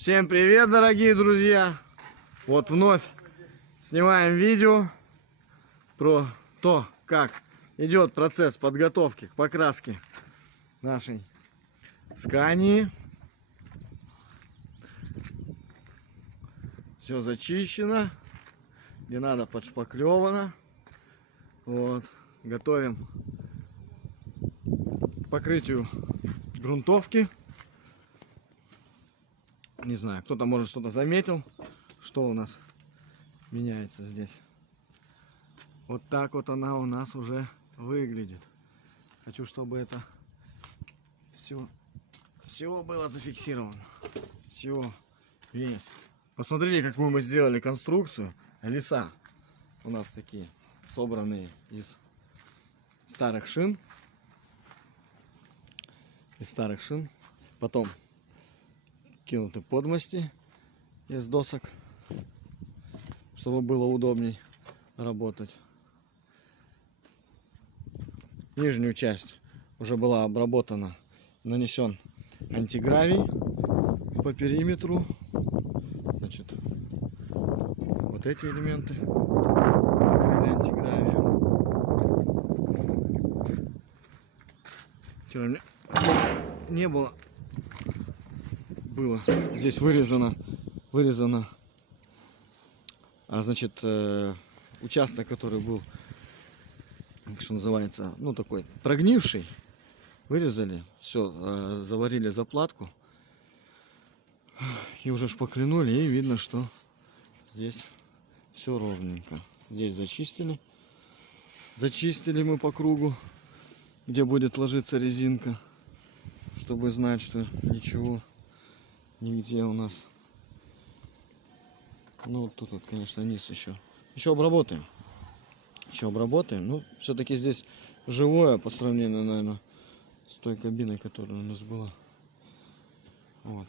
Всем привет, дорогие друзья! Вот вновь снимаем видео про то, как идет процесс подготовки к покраске нашей Scania. Все зачищено, где надо подшпаклевано. Вот, готовим к покрытию грунтовки. Не знаю, кто-то может что-то заметил, что у нас меняется здесь. Вот так вот она у нас уже выглядит. Хочу, чтобы это все было зафиксировано. Все, весь. Посмотрите, какую мы сделали конструкцию. Леса у нас такие, собранные из старых шин. Потом кинуты подмости из досок, чтобы было удобней работать. Нижнюю часть уже была обработана, нанесен антигравий по периметру. Значит, вот эти элементы покрыли антигравием. Вчера мне не было. Было здесь вырезано, значит, участок, который был, что называется, ну такой прогнивший, вырезали, все, заварили заплатку и уже шпаклинули, и видно, что здесь все ровненько. Здесь зачистили мы по кругу, где будет ложиться резинка, чтобы знать, что ничего нигде у нас. Ну тут вот, конечно, низ еще обработаем. Ну, все-таки здесь живое по сравнению, наверное, с той кабиной, которая у нас была. Вот.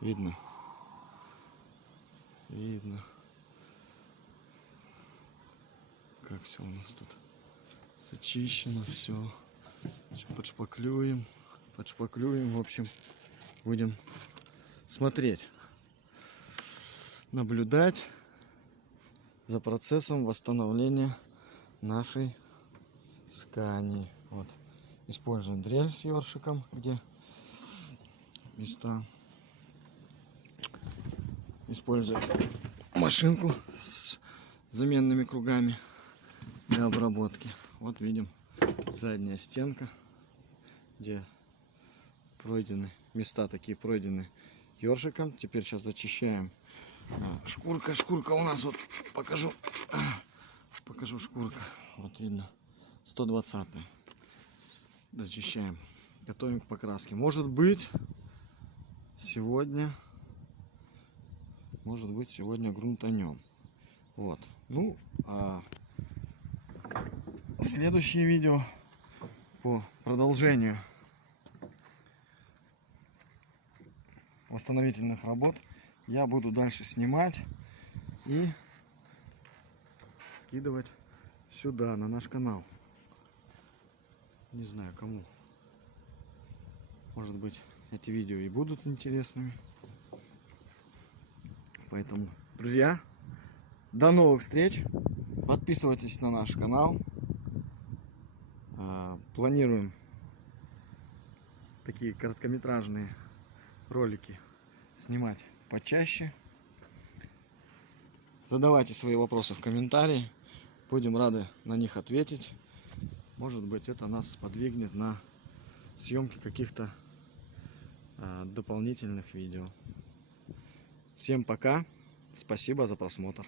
Видно. Как все у нас тут зачищено, все. Подшпаклюем. В общем, будем смотреть, наблюдать за процессом восстановления нашей Scania. Вот. Используем дрель с ёршиком, где места. Используем машинку с заменными кругами для обработки. Вот видим задняя стенка, где пройдены места, такие пройдены ёршиком. Теперь сейчас зачищаем. Шкурка у нас, вот покажу шкурка. Вот видно, 120. Зачищаем, готовим к покраске. Может быть сегодня грунтанем. Вот. Ну, а следующее видео по продолжению восстановительных работ я буду дальше снимать и скидывать сюда, на наш канал. Не знаю кому. Может быть, эти видео и будут интересными. Поэтому, друзья, до новых встреч. Подписывайтесь на наш канал. Планируем такие короткометражные ролики снимать почаще. Задавайте свои вопросы в комментарии. Будем рады на них ответить. Может быть, это нас сподвигнет на съемки каких-то дополнительных видео. Всем пока. Спасибо за просмотр.